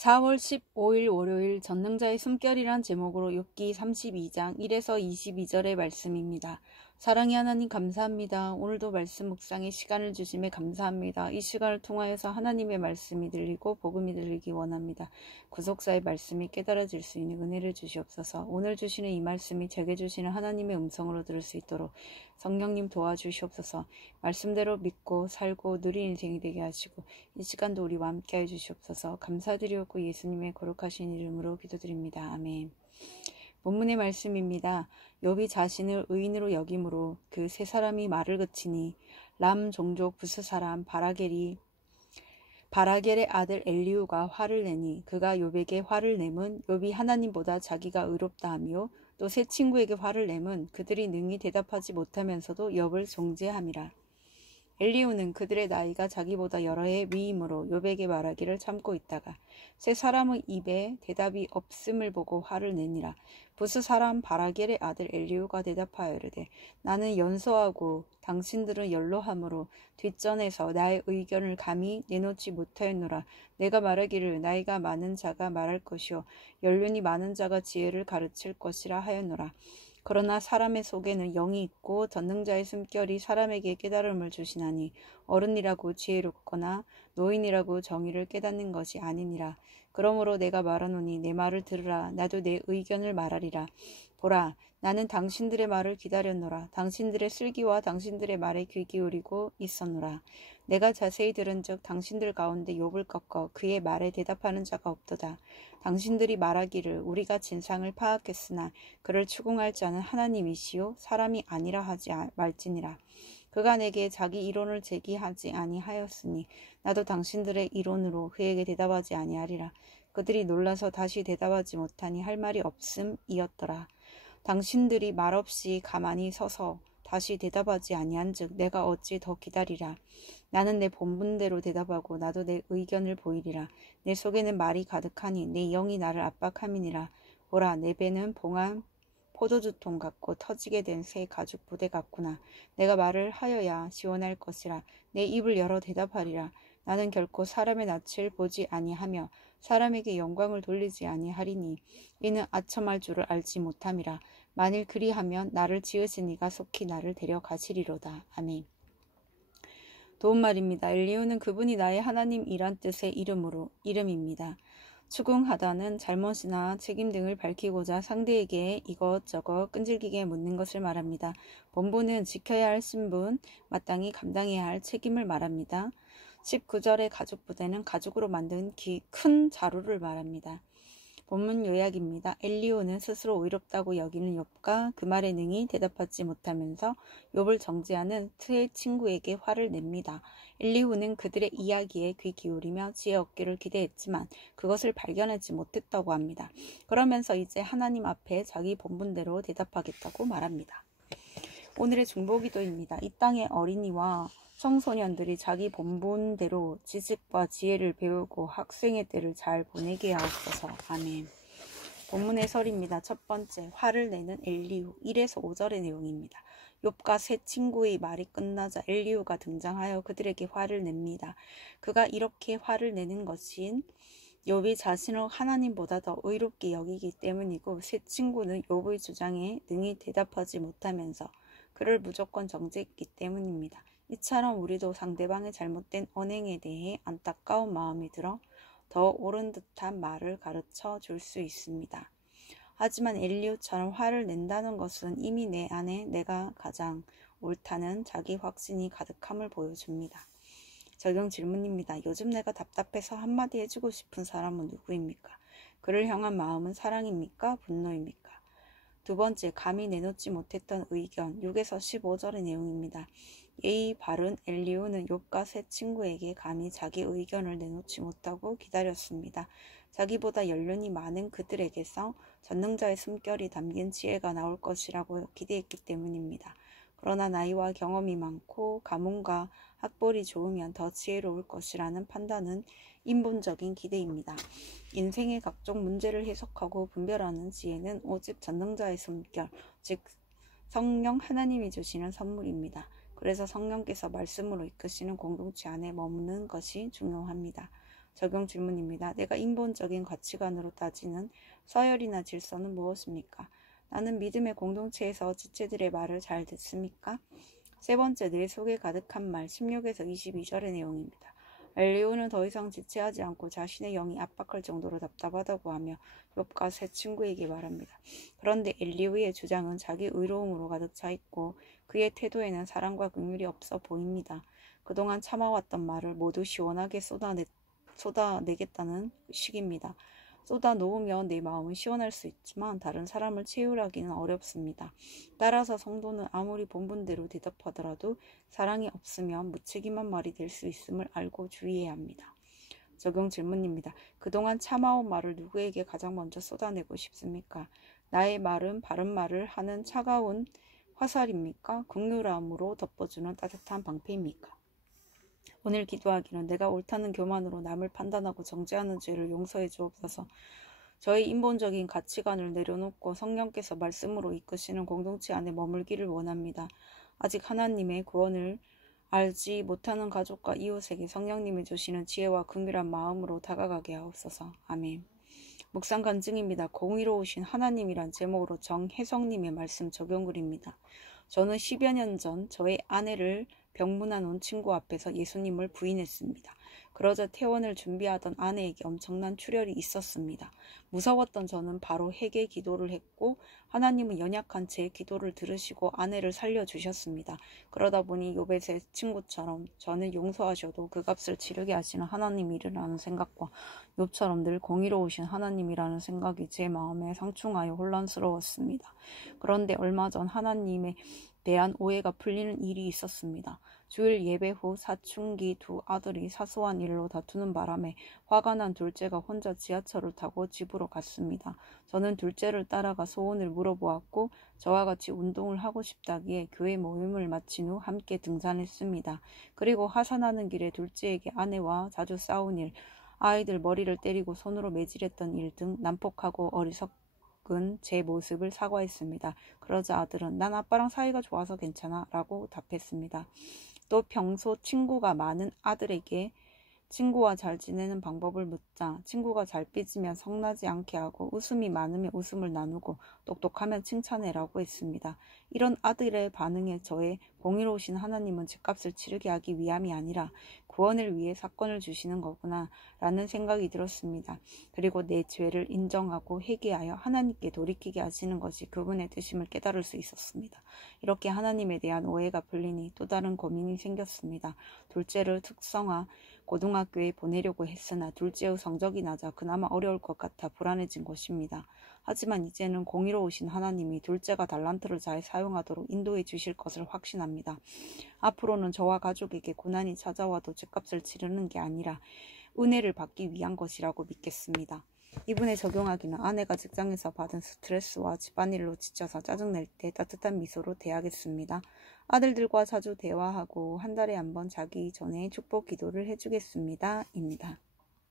4월 15일 월요일 전능자의 숨결이란 제목으로 욥기 32장 1에서 22절의 말씀입니다. 사랑의 하나님 감사합니다. 오늘도 말씀 묵상의 시간을 주심에 감사합니다. 이 시간을 통하여서 하나님의 말씀이 들리고 복음이 들리기 원합니다. 구속사의 말씀이 깨달아질 수 있는 은혜를 주시옵소서. 오늘 주시는 이 말씀이 제게 주시는 하나님의 음성으로 들을 수 있도록 성령님 도와주시옵소서. 말씀대로 믿고 살고 누린 인생이 되게 하시고 이 시간도 우리와 함께 해주시옵소서. 감사드리옵고 예수님의 거룩하신 이름으로 기도드립니다. 아멘. 본문의 말씀입니다. 욥이 자신을 의인으로 여김으로 그 세 사람이 말을 그치니 람 종족 부스 사람 바라겔의 아들 엘리후가 화를 내니 그가 욥에게 화를 내면 욥이 하나님보다 자기가 의롭다 하며 또 세 친구에게 화를 내면 그들이 능히 대답하지 못하면서도 욥을 정죄함이라. 엘리후는 그들의 나이가 자기보다 여러 해 위이므로 욥에게 말하기를 참고 있다가 세 사람의 입에 대답이 없음을 보고 화를 내니라. 부스 사람 바라겔의 아들 엘리후가 대답하여 이르되 나는 연소하고 당신들은 연로함으로 뒷전에서 나의 의견을 감히 내놓지 못하였노라. 내가 말하기를 나이가 많은 자가 말할 것이요 연륜이 많은 자가 지혜를 가르칠 것이라 하였노라. 그러나 사람의 속에는 영이 있고 전능자의 숨결이 사람에게 깨달음을 주시나니 어른이라고 지혜롭거나 노인이라고 정의를 깨닫는 것이 아니니라. 그러므로 내가 말하노니 내 말을 들으라. 나도 내 의견을 말하리라. 보라, 나는 당신들의 말을 기다렸노라. 당신들의 슬기와 당신들의 말에 귀 기울이고 있었노라. 내가 자세히 들은즉 당신들 가운데 욥을 꺾어 그의 말에 대답하는 자가 없도다. 당신들이 말하기를 우리가 진상을 파악했으나 그를 추궁할 자는 하나님이시요 사람이 아니라 하지 말지니라. 그가 내게 자기 이론을 제기하지 아니하였으니 나도 당신들의 이론으로 그에게 대답하지 아니하리라. 그들이 놀라서 다시 대답하지 못하니 할 말이 없음이었더라. 당신들이 말없이 가만히 서서 다시 대답하지 아니한즉 내가 어찌 더 기다리라. 나는 내 본분대로 대답하고 나도 내 의견을 보이리라. 내 속에는 말이 가득하니 내 영이 나를 압박함이니라. 보라, 내 배는 봉한 포도주통 같고 터지게 된 새 가죽 부대 같구나. 내가 말을 하여야 시원할 것이라. 내 입을 열어 대답하리라. 나는 결코 사람의 낯을 보지 아니하며 사람에게 영광을 돌리지 아니하리니 이는 아첨할 줄을 알지 못함이라. 만일 그리하면 나를 지으신 이가 속히 나를 데려가시리로다. 아멘. 도움말입니다. 엘리후는 그분이 나의 하나님이란 뜻의 이름입니다. 추궁하다는 잘못이나 책임 등을 밝히고자 상대에게 이것저것 끈질기게 묻는 것을 말합니다. 본문은 지켜야 할 신분, 마땅히 감당해야 할 책임을 말합니다. 19절의 가죽 부대는 가죽으로 만든 큰 자루를 말합니다. 본문 요약입니다. 엘리후는 스스로 의롭다고 여기는 욥과 그 말에 능히 대답하지 못하면서 욥을 정죄하는 세 친구에게 화를 냅니다. 엘리후는 그들의 이야기에 귀 기울이며 지혜 얻기를 기대했지만 그것을 발견하지 못했다고 합니다. 그러면서 이제 하나님 앞에 자기 본분대로 대답하겠다고 말합니다. 오늘의 중보기도입니다. 이 땅의 어린이와 청소년들이 자기 본분대로 지식과 지혜를 배우고 학생의 때를 잘 보내게 하옵소서. 아멘. 본문의 설입니다. 첫 번째, 화를 내는 엘리후 1에서 5절의 내용입니다. 욥과 세 친구의 말이 끝나자 엘리후가 등장하여 그들에게 화를 냅니다. 그가 이렇게 화를 내는 것인 욥이 자신을 하나님보다 더 의롭게 여기기 때문이고 세 친구는 욥의 주장에 능히 대답하지 못하면서 그를 무조건 정죄했기 때문입니다. 이처럼 우리도 상대방의 잘못된 언행에 대해 안타까운 마음이 들어 더 옳은 듯한 말을 가르쳐 줄 수 있습니다. 하지만 엘리후처럼 화를 낸다는 것은 이미 내 안에 내가 가장 옳다는 자기 확신이 가득함을 보여줍니다. 적용 질문입니다. 요즘 내가 답답해서 한마디 해주고 싶은 사람은 누구입니까? 그를 향한 마음은 사랑입니까? 분노입니까? 두 번째, 감히 내놓지 못했던 의견 6에서 15절의 내용입니다. 예의 바른 엘리후는 욥과 세 친구에게 감히 자기 의견을 내놓지 못하고 기다렸습니다. 자기보다 연륜이 많은 그들에게서 전능자의 숨결이 담긴 지혜가 나올 것이라고 기대했기 때문입니다. 그러나 나이와 경험이 많고 가문과 학벌이 좋으면 더 지혜로울 것이라는 판단은 인본적인 기대입니다. 인생의 각종 문제를 해석하고 분별하는 지혜는 오직 전능자의 숨결, 즉 성령 하나님이 주시는 선물입니다. 그래서 성령께서 말씀으로 이끄시는 공동체 안에 머무는 것이 중요합니다. 적용 질문입니다. 내가 인본적인 가치관으로 따지는 서열이나 질서는 무엇입니까? 나는 믿음의 공동체에서 지체들의 말을 잘 듣습니까? 세 번째, 내 속에 가득한 말 16에서 22절의 내용입니다. 엘리후는 더 이상 지체하지 않고 자신의 영이 압박할 정도로 답답하다고 하며 욥과 세 친구에게 말합니다. 그런데 엘리후의 주장은 자기 의로움으로 가득 차 있고 그의 태도에는 사랑과 긍휼이 없어 보입니다. 그동안 참아왔던 말을 모두 시원하게 쏟아내겠다는 식입니다. 쏟아놓으면 내 마음은 시원할 수 있지만 다른 사람을 채울하기는 어렵습니다. 따라서 성도는 아무리 본분대로 대답하더라도 사랑이 없으면 무책임한 말이 될 수 있음을 알고 주의해야 합니다. 적용 질문입니다. 그동안 참아온 말을 누구에게 가장 먼저 쏟아내고 싶습니까? 나의 말은 바른 말을 하는 차가운 화살입니까? 긍휼함으로 덮어주는 따뜻한 방패입니까? 오늘 기도하기는 내가 옳다는 교만으로 남을 판단하고 정죄하는 죄를 용서해 주옵소서. 저의 인본적인 가치관을 내려놓고 성령께서 말씀으로 이끄시는 공동체 안에 머물기를 원합니다. 아직 하나님의 구원을 알지 못하는 가족과 이웃에게 성령님이 주시는 지혜와 긍휼한 마음으로 다가가게 하옵소서. 아멘. 묵상 간증입니다. 공의로우신 하나님이란 제목으로 정혜성님의 말씀 적용글입니다. 저는 10여 년 전 저의 아내를 병문안 온 친구 앞에서 예수님을 부인했습니다. 그러자 퇴원을 준비하던 아내에게 엄청난 출혈이 있었습니다. 무서웠던 저는 바로 회개 기도를 했고 하나님은 연약한 제 기도를 들으시고 아내를 살려주셨습니다. 그러다 보니 욥의 세 친구처럼 저는 용서하셔도 그 값을 치르게 하시는 하나님이라는 생각과 욥처럼 늘 공의로우신 하나님이라는 생각이 제 마음에 상충하여 혼란스러웠습니다. 그런데 얼마 전 하나님에 대한 오해가 풀리는 일이 있었습니다. 주일 예배 후 사춘기 두 아들이 사소한 일로 다투는 바람에 화가 난 둘째가 혼자 지하철을 타고 집으로 갔습니다. 저는 둘째를 따라가 소원을 물어보았고 저와 같이 운동을 하고 싶다기에 교회 모임을 마친 후 함께 등산했습니다. 그리고 하산하는 길에 둘째에게 아내와 자주 싸운 일, 아이들 머리를 때리고 손으로 매질했던 일 등 난폭하고 어리석은 제 모습을 사과했습니다. 그러자 아들은 난 아빠랑 사이가 좋아서 괜찮아 라고 답했습니다. 또 평소 친구가 많은 아들에게 친구와 잘 지내는 방법을 묻자 친구가 잘 삐지면 성나지 않게 하고 웃음이 많으면 웃음을 나누고 똑똑하면 칭찬해라고 했습니다. 이런 아들의 반응에 저의 공의로우신 하나님은 죗값을 치르게 하기 위함이 아니라 구원을 위해 사건을 주시는 거구나 라는 생각이 들었습니다. 그리고 내 죄를 인정하고 회개하여 하나님께 돌이키게 하시는 것이 그분의 뜻임을 깨달을 수 있었습니다. 이렇게 하나님에 대한 오해가 풀리니 또 다른 고민이 생겼습니다. 둘째를 특성화 고등학교에 보내려고 했으나 둘째의 성적이 낮아 그나마 어려울 것 같아 불안해진 것입니다. 하지만 이제는 공의로우신 하나님이 둘째가 달란트를 잘 사용하도록 인도해 주실 것을 확신합니다. 앞으로는 저와 가족에게 고난이 찾아와도 죗값을 치르는 게 아니라 은혜를 받기 위한 것이라고 믿겠습니다. 이분에 적용하기는 아내가 직장에서 받은 스트레스와 집안일로 지쳐서 짜증낼 때 따뜻한 미소로 대하겠습니다. 아들들과 자주 대화하고 한 달에 한 번 자기 전에 축복 기도를 해주겠습니다. 입니다.